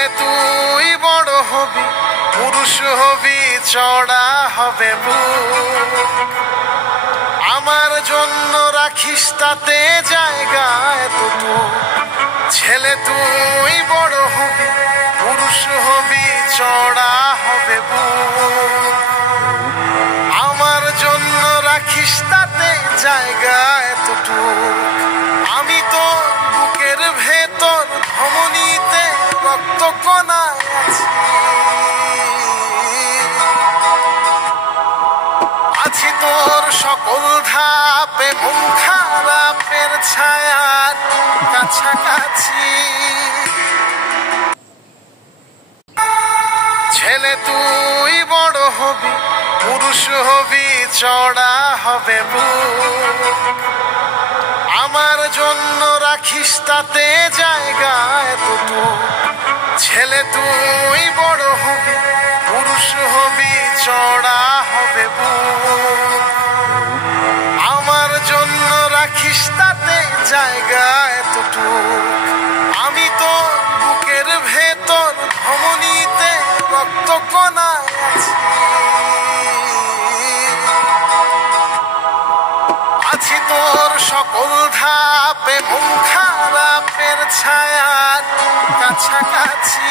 ছেলে তুই বড় হবি, পুরুষ হবি, চড়া হবে বুক। আমার জন্য রাখিস তাতে জায়গা এতটুকু। ছেলে তুই বড় হবি, পুরুষ হবি, চড়া হবে বুক। আমার জন্য রাখিস তাতে জায়গা এতটুকু। আমি তো বুকের ভেতর ধমনীতে রক্ত কণা আছি, আছি তোর সকল ধাপে, মন খারাপের ছায়ার কাছাকাছি। ছেলে তুই বড় হবি, পুরুষ হবি, চড়া হবে বুক। আমার জন্য রাখিস তাতে জায়গা এতটুকু। ছেলে তুই বড় হবি, পুরুষ হবি, চড়া হবে বুক। আমার জন্য রাখিস তাতে জায়গা এতটুকু। আমি তো বুকের ভেতর ধমনীতে রক্ত কণা আছি, আছি তোর সকল ধাপে, মন খারাপের ছায়ার কাছাকাছি।